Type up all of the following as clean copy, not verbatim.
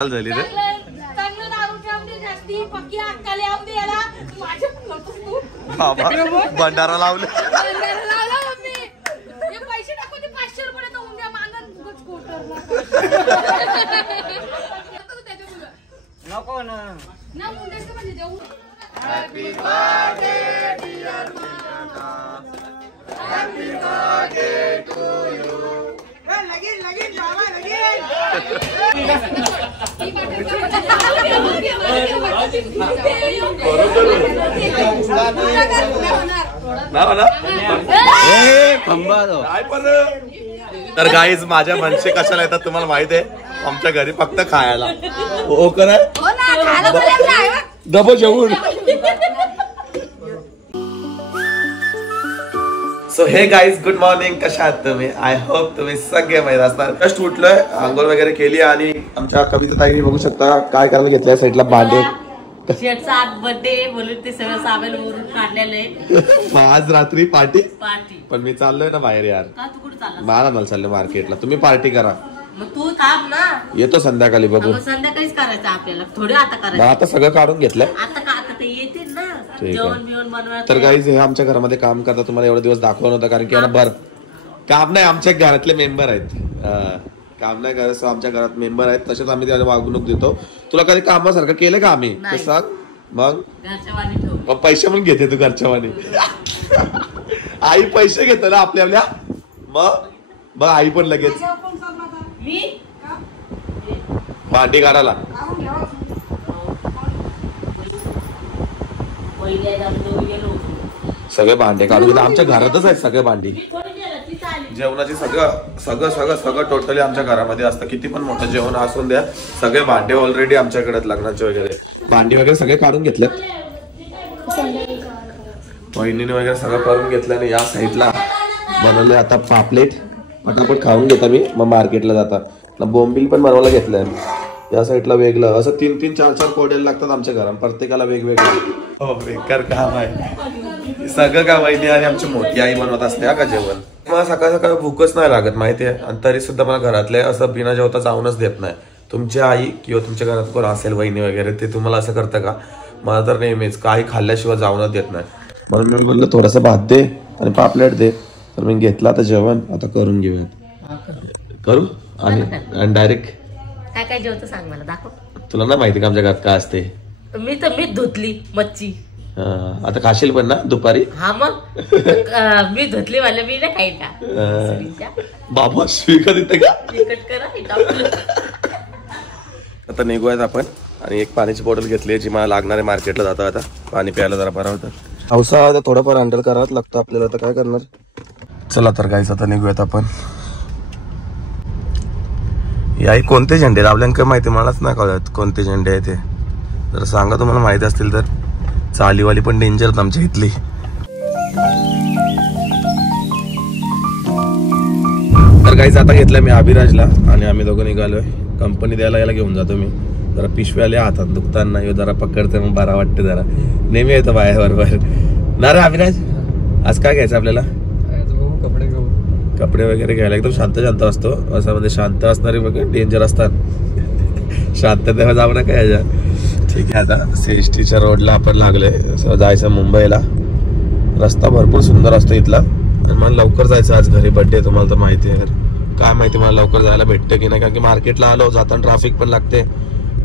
झाली रे चांगलं दारू ठेवली जास्ती पक्की अक्काले आंबे याला माझे बाबा भंडारा लावले लावला मम्मी हे पैसे टाकून 500 रुपये तर उंद्या मागन बुगच कोटर नको ना ना मुंडेचं म्हणजे देऊ हॅपी बर्थडे डिअर माता हॅपी बर्थडे टू यू लगीन बाबा लगीन तर गाईज माझ्या मनसे कशाला येतात तुम्हाला माहित आहे आमच्या घरी फक्त खायला हो का डबल जेवून सो हे गाईज गुड मॉर्निंग कशा आहात तुम्ही आय होप तुम्ही सगळे माहित असणार जस्ट उठलोय आंघोळ वगैरे केली आणि आमच्या कविता ताईने बघू शकता काय करायला घेतलंय साईडला भांडे शेटचा आज बर्थडे बोलून ते सगळं साबण वरून काढलेलं आज रात्री पार्टी पार्टी पण मी चाललोय ना बाहेर यार का तू कुठे चालला मला चाललोय मार्केटला तुम्ही पार्टी करा मग तू थांब ना येतो संध्याकाळी बघू मग संध्याकाळीच करायचं आपल्याला थोडे आता मग करायचं आता सगळं काढून घेतलंय आता का आता ते येतील ना आहे. जेवण बिवण बनवायचं तर गाईज हे आमच्या घरामध्ये काम करतात तुम्हाला एवढे दिवस दाखवलं नव्हतं कारण की यांना बर काम नाही आमच्या घरातले मेंबर आहेत काम नाही करायचं आमच्या घरात मेंबर आहेत तसेच आम्ही त्याला वागणूक देतो तुला कधी कामासारखं केलं का आम्ही ते सांग मग घरच्या वाणी ठेव मग पैसे पण घेते तू घरच्या वाणी आई पैसे घेतो ना आपल्या मग आई पण लगेच मी भांडी काढायला पहिले गेलो सगळे भांडे काढून आमच्या घरातच आहेत सगळे भांडी मी थोडी गेलं ती चालली जेवणाची सगळं टोटली आमच्या घरामध्ये असतं किती पण मोठं जेवण असून द्या सगळे भांडे ऑलरेडी आमच्याकडे लग्नाचे वगैरे भांडी वगैरे सगळे काढून घेतलेत वहिनीने वगैरे सगळं करून घेतलं आणि या साईडला बनवले आता पापलेट पटापट खाऊन घेता मी मग मार्केटला जाता बोंबील पण बनवायला घेतलंय या साईडला वेगळं असं 3-3, 4-4 कोडेल लागतात आमच्या घरात प्रत्येकाला वेगवेगळं हो बेकार काम आहे सगळं का वहिनी आणि आमची मोठी आई बनवत असते का जेवण मला सकाळ भूकच नाही लागत माहितीये आणि तरी सुद्धा मला घरातले असं बिना जेवता जाऊनच देत नाही तुमची आई किंवा तुमच्या घरात कोण असेल वहिनी वगैरे ते तुम्हाला असं करतं का मला तर नेहमीच काही खाल्ल्याशिवाय जाऊनच देत नाही म्हणून मी बोललो थोडंसं भात दे आणि पापलेट दे तर मी घेतला आता जेवण आता करून घेऊयात करू आणि डायरेक्ट काय काय जेवतं सांग मला दाखव तुला नाही माहिती का आमच्या घरात काय असते मी धुतली मच्छी आता खाशील पण ना दुपारी हा मग मी धुतली मला मी ना खायला बाबा स्वीकार देते का तिकट करा आता निघूयात आपण आणि एक पाण्याची बॉटल घेतली जी मला लागणार आहे मार्केटला जाता आता पाणी प्यायला जरा बरं होतं पावसाळा थोडंफार हँडल करावंच लागतं आपल्याला आता काय करणार चला तर गाईस आता निघूयात आपण याही कोणते झेंडे लावले काय माहिती मलाच नाही कळत कोणते झेंडे आहे ते जर सांगा तुम्हाला माहिती असतील तर चालीवाली पण डेंजर आहेत आमच्या इथली तर गाईस आता घेतलंय मी अभिराजला आणि आम्ही दोघं निघालोय कंपनी द्यायला याला घेऊन जातो मी जरा पिशवी आले हातात दुखताना जरा पकडते मग बरा वाटते जरा नेहमी येतो बाया बरोबर ना रे अभिराज आज काय घ्यायचं आपल्याला कपडे वगैरे घ्यायला एकदम शांत असतो असं मध्ये शांत असणारे बघ डेंजर असतात शांत तेव्हा जाऊ नका ह्याच्या ठीक आहे आता सीएसटीच्या रोडला आपण लागले जायचं मुंबईला रस्ता भरपूर सुंदर असतो इथला आणि मला लवकर जायचं आज घरी बर्थडे तुम्हाला तर माहिती आहे काय माहिती मला लवकर जायला भेटते की नाही कारण की मार्केटला आलो जाताना ट्रॅफिक पण लागते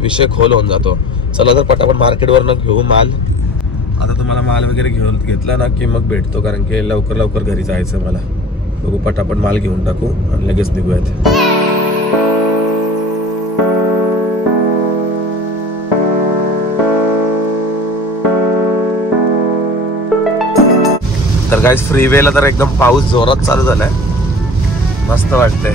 विषय खोल होऊन जातो चला तर पटापट मार्केटवरनं घेऊ माल आता तुम्हाला माल वगैरे घेतला ना की मग भेटतो कारण की लवकर घरी जायचं मला बघू पटापट माल घेऊन टाकू आणि लगेच निघूयात तर गाईस फ्रीवेला तर एकदम पाऊस जोरात चालू झालाय मस्त वाटतंय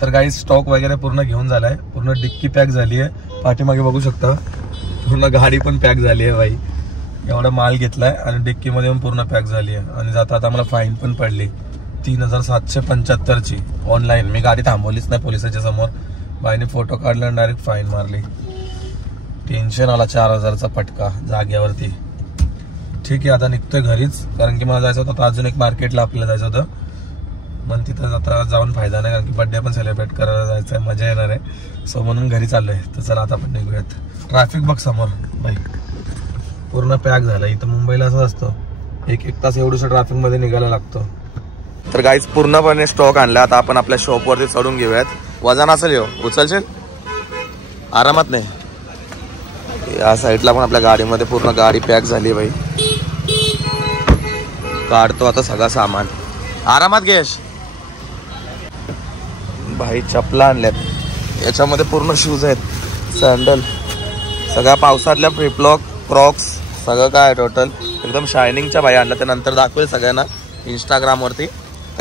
तर गाईस स्टॉक वगैरे पूर्ण घेऊन झालाय पूर्ण डिक्की पॅक झाली आहे पाठीमागे बघू शकता पूर्ण गाडी पण पॅक झाली आहे बाई एवढा माल घेतलाय आणि डिक्की मध्ये पण पूर्ण पॅक झाली आहे आणि जाता आता मला फाईन पण पडली 3775ची ऑनलाईन मी गाडी थांबवलीच नाही पोलिसाच्या समोर बाईने फोटो काढला आणि डायरेक्ट फाईन मारली टेन्शन आला 4000चा फटका जाग्यावरती ठीक आहे आता निघतोय घरीच, कारण की मला जायचं होतं आता अजून एक मार्केटला आपल्याला जायचं होतं. पण तिथं आता जाऊन फायदा नाही, कारण की बर्थडे पण सेलिब्रेट करायला जायचं आहे, मजा येणार आहे. सो म्हणून घरी चाललोय. तर चला आता आपण निघूयात. ट्रॅफिक बघ समोर बाई, पूर्ण पॅक झालं. इथं मुंबईला असं असतं, एक तास एवढूसा ट्रॅफिक मध्ये निघायला लागतो. तर गाईज पूर्णपणे स्टॉक आणला. आता आपण आपल्या शॉपवरती चढून घेऊयात. वजन असेल येऊ उचलशील आरामात नाही. या साईडला पण आपल्या गाडीमध्ये पूर्ण गाडी पॅक झाली बाई. काढतो आता सगळं सामान, आरामात घेश. भाई चपला आणल्यात, याच्यामध्ये पूर्ण शूज आहेत, सँडल, सगळ्या पावसातल्या फ्लिपलॉक, क्रॉक्स, सगळं काय टोटल एकदम शायनिंगच्या बाई आणल्या. त्यानंतर दाखवेल सगळ्यांना इंस्टाग्रामवरती,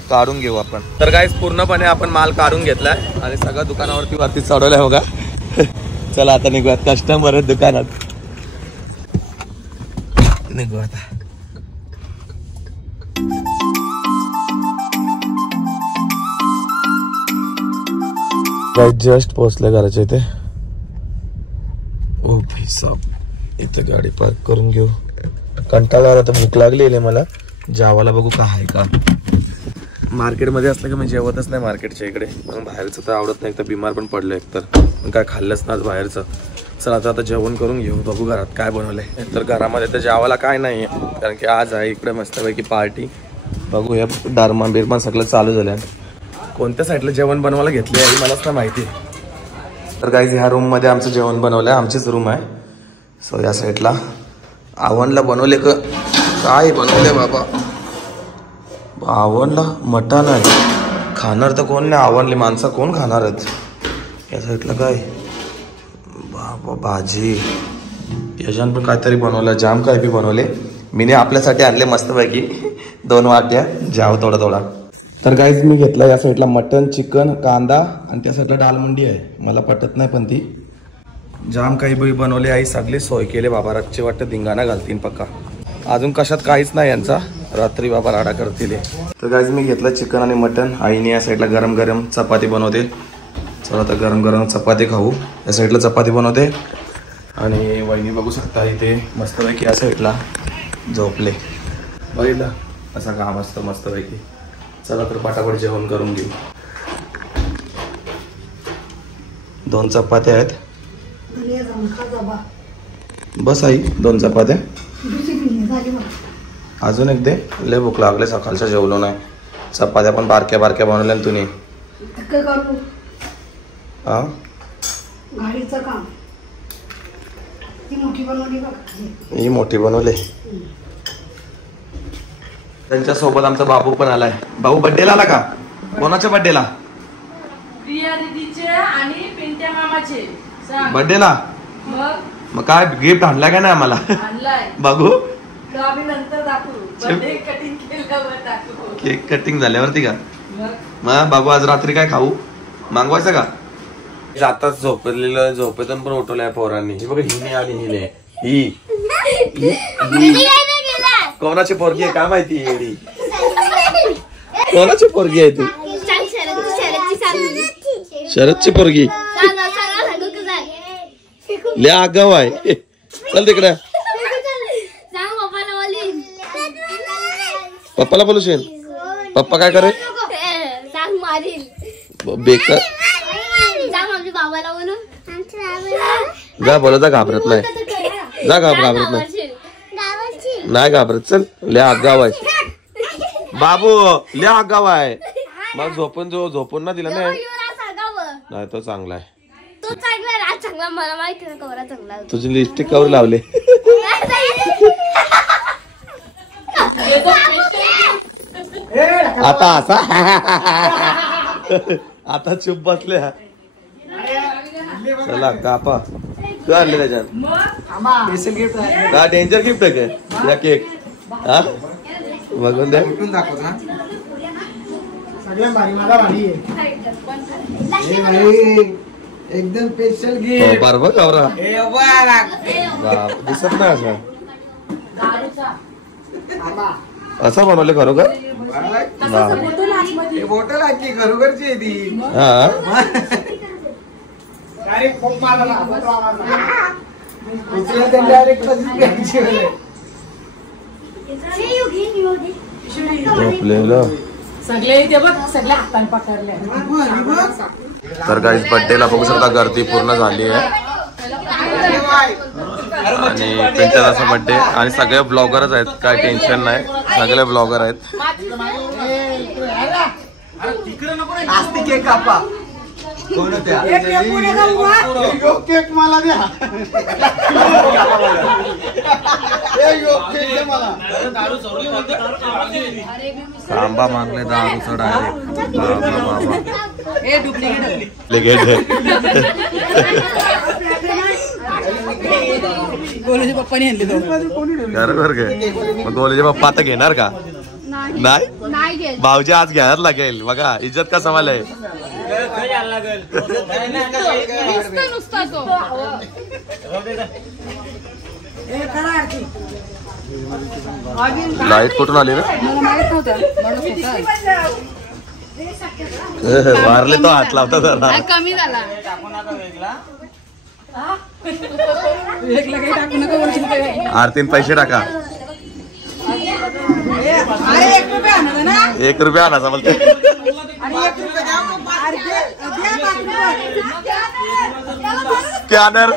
काढून घेऊ आपण. तर गाईज पूर्णपणे आपण माल काढून घेतलाय आणि सगळं दुकानावरती वरती चढवलंय बघा. चला आता निघूयात, कस्टमर आहेत दुकानात, निघू आता. जस्ट पोहोचले घराच्या इथे. ओ भाई साहब, इथे गाडी पार्क करून घेऊ. कंटाळा आला तर भूक लागली मला. जेवायला बघू का आहे का. मार्केटमध्ये असलं की मी जेवतच नाही मार्केटच्या इकडे, मग बाहेरचं तर आवडत नाही. तर बिमार पण पडलं एकतर, काय खाल्लंच ना बाहेरचं. चला आता जेवण करून घेऊ, बघू घरात काय बनवलंय. तर घरामध्ये तर जेवायला काय नाही आहे, कारण की आज आहे इकडे मस्तपैकी पार्टी. बघूया डारमान बिरमान सगळं चालू झालं. कोणत्या साईडला जेवण बनवायला घेतले आहे मलाच नाही माहिती. तर गाईज ह्या रूममध्ये आमचं जेवण बनवलं आहे, आमचीच रूम आहे. सो या साईडला आवनला बनवले का काय बनवले बाबा. आवनला मटण आहे, खाणार तर कोण नाही, आवनली माणसं कोण खाणार आहेत. या साईडला काय बाबा भाजी, याच्यानं पण काहीतरी बनवलं, जाम काय बी बनवले. मीने आपल्यासाठी आणले मस्तपैकी 2 वाट्या, जाव थोडा थोडा. तर गाईज मी घेतला या साईडला मटन, चिकन, कांदा आणि त्या साईडला डालमंडी आहे. मला पटत नाही पण ती जाम काही बी बनवले. आई सगळी सोय केले बाबा, रातची वाटतं धिंगाणा घालतील पक्का. अजून कशात काहीच नाही यांचा, रात्री बाबा राडा करतील. तर गाईज मी घेतलं चिकन आणि मटन. आईने या साईडला गरम गरम चपाती बनवते. चला तर गरम गरम चपाती खाऊ. या साईडला चपाती बनवते आणि वहिनी बघू शकता इथे मस्तपैकी या साईडला झोपले. बघितलं असा काम असतं मस्तपैकी. चला तर पटापट जेवण करून घेऊ. 2 चपात्या आहेत बस आई, 2 चपात्या. अजून एक दे, लय भूक लागले, सकाळच्या जेवलो नाही. चपात्या पण बारक्या बारक्या बनवल्या ना तुम्ही. हा गाडीचं काम ही मोठी बनवले. त्यांच्या सोबत आमचा बाबू पण आलाय. बाबू बर्थडेला आला का? कोणाच्या बर्थडेला? प्रिया दीदीचे आणि पिंट्या मामाचे बर्थडेला. मग काय गिफ्ट आणलाय का नाही आम्हाला? आणलाय बघू, आम्ही नंतर दाखवू. बर्थडे कटिंग केल्यावर दाखवू. केक कटिंग झाल्यावरती का? मग बाबू आज रात्री काय खाऊ मागवायचं का? आताच झोपलेलं, झोपेतून पण उठवलंय पोरांनी. ही बघा, हिने आली, हिने ही कोणाची पोरगी आहे काय माहिती. येडी कोणाची पोरगी आहे तू? शरदची पोरगी. ले आगाव आहे. चल तिकडे, पप्पाला बोलूशील. पप्पा काय करे बेकार. जा बोला, जा घाबरत नाही, जा घाबरत नाही, नाही घाबरत. चल, ले आगाव आहे बाबू, ले आगाव आहे. मग झोपून ना दिला नाही तो चांगला आहे. तुझी लिपस्टिक कवर लावले. आता असा आता चुप बसले. चला कापा. काय आणले त्याच्यात? का डेंजर गिफ्ट आहे का या केक? हा बघून द्या. एकदम स्पेशल गिफ्ट. बरोबर कवरा दिसत नाही असं. असं बनवले खरोखर? बॉटल आहे खरोखरची आहे ती. झोपलेलं. सगळे इथे बघ, सगळे हाताने पकडले. तर गाईस बर्थडेला बघू शकता गर्दी पूर्ण झाली आहे आणि पिंट्याचा बर्थडे आणि सगळे ब्लॉगरच आहेत, काय टेन्शन नाही, सगळे ब्लॉगर आहेत. केक कापा कोण होत्या केक मला द्या आंबा मागले दारूचा डायरेक्ट. गोलूच्या पप्पाने आणले तो. बरोबर काय? मग गोलेचे पप्पा आता घेणार का? नाही, भाऊजी आज घ्यायला लागेल. बघा इज्जत का सवाल आहे. नुसता तो लाईट कुठून आली ना? मारले तो हात लावता जरा. कमी झाला. आरतीन पैसे टाका. 1 रुपया आणायचा बोलते. स्कॅनर.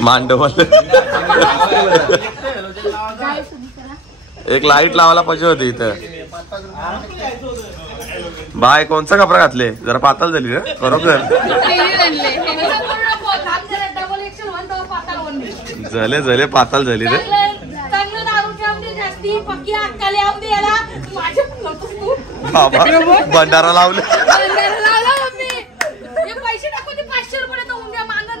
मांडव. एक लाईट लावायला पाहिजे होती इथं. बाय कोणचा कपडा घातले? जरा पातळ झाली ना बरोबर. झाले पातळ झाली रे. बाबा भंडारा लावले. पैसे टाकून 500 रुपये उद्या मागून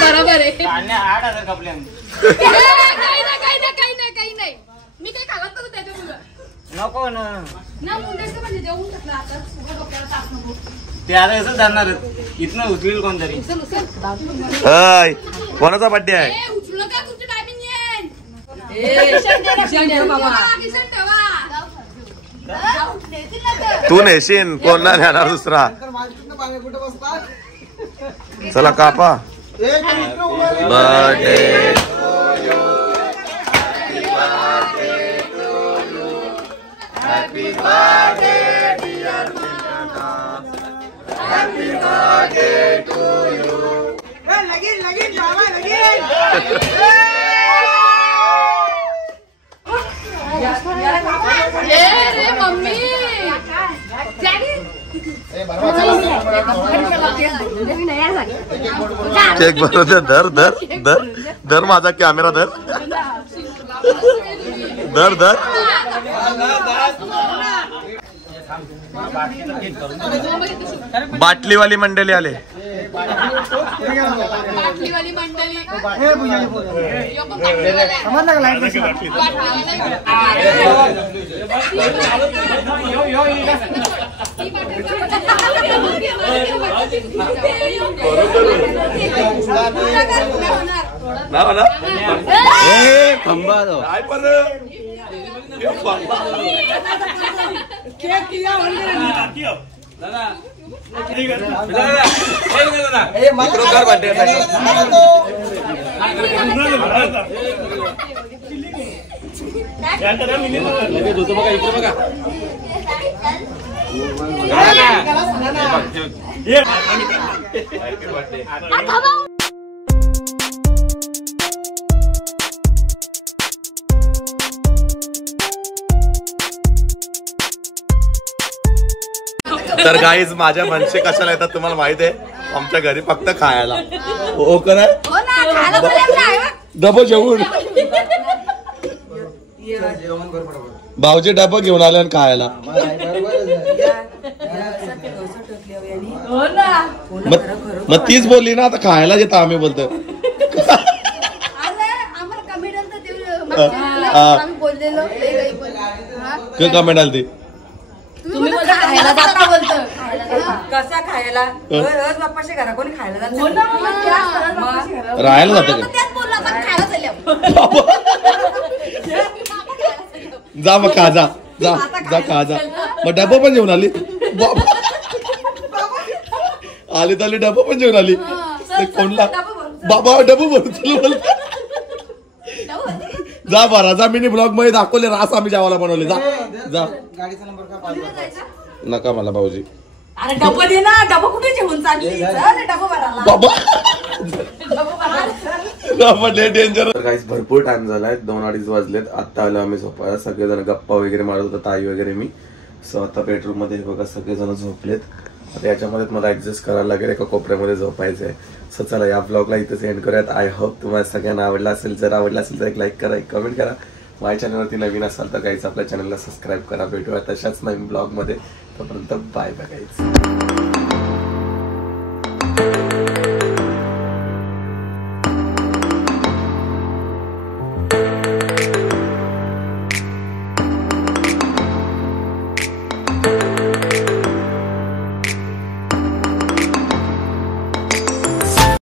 बरोबर आहे. काही नाही मी काही खालात करू त्याच्या तुला नको ना मुंड्याचं म्हणजे देऊन टाकलं. आता सुद्धा डोक्याला ताप नको. ते आता कसं जाणार इथनं उचलेल कोणतरी. कोणाचा बर्थडे आहे? उचलू का? तुमची टायमिंग येईल. तू नेशीन कोण नाही नेणार दुसरा. चला कापा. Birthday happy birthday dear Pintya. Happy birthday to you. लगीन बाबा लगीन. रे मम्मी केक बनवते. धर धर धर धर माझा कॅमेरा धर धर धर. बाटलीवाली मंडळी आले. बाटलीवाली मंडळी तर गाईज माझ्या मनसे कशाला येतात तुम्हाला माहित आहे. आमच्या घरी फक्त खायला. हो का नाही? डबं जेवून भाऊजी डबं घेऊन आले आणि खायला. मग तीच बोलली ना आता खायला येतं आम्ही बोलतो. कमेंट आली ती तुम्ही बोलता खायला जाता बोलतं कसा खायला रोज बाप्पाच्या घरा कोणी खायला जात हो ना, मग त्याच घरात बाप्पाच्या घरात. राहायला जातं आपण का त्याच बोललो, आपण खायला चाललो. जा मग खा जा जा जा खा जा मग डबा पण जेवण आली बाबा. आली तर आली डबा पण जेवण आली ते कोणला बाबा डबा भरून जा बरा जा मिनी ब्लॉग मध्ये दाखवले रास आम्ही जेवायला बनवले जा जा गाडीचा नंबर का पाहिजे नका मला भाऊजी अरे डबा दे ना डबा कुठे जेवून चालली चल डबा भरायला बाबा डेंजर गाईस भरपूर टाइम झालाय 2-2:30 वाजलेत आता आलो आम्ही झोपायला सगळेजण गप्पा वगैरे मारत होता ताई वगैरे मी सो आता बेडरूम मध्ये बघा सगळेजण झोपलेत आता याच्यामध्ये मला ऍडजस्ट करायला लागेल एका कोपऱ्यामध्ये झोपायचंय सो चला या ब्लॉगला इथेच एंड करूयात आय होप तुम्हाला सगळ्यांना आवडला असेल जर आवडला असेल तर एक लाईक करा एक कमेंट करा माझ्या चॅनलवरती नवीन असाल तर गाईज आपल्या चॅनलला सबस्क्राईब करा भेटूया तशाच नवीन ब्लॉग मध्ये तोपर्यंत बाय बाय गाईज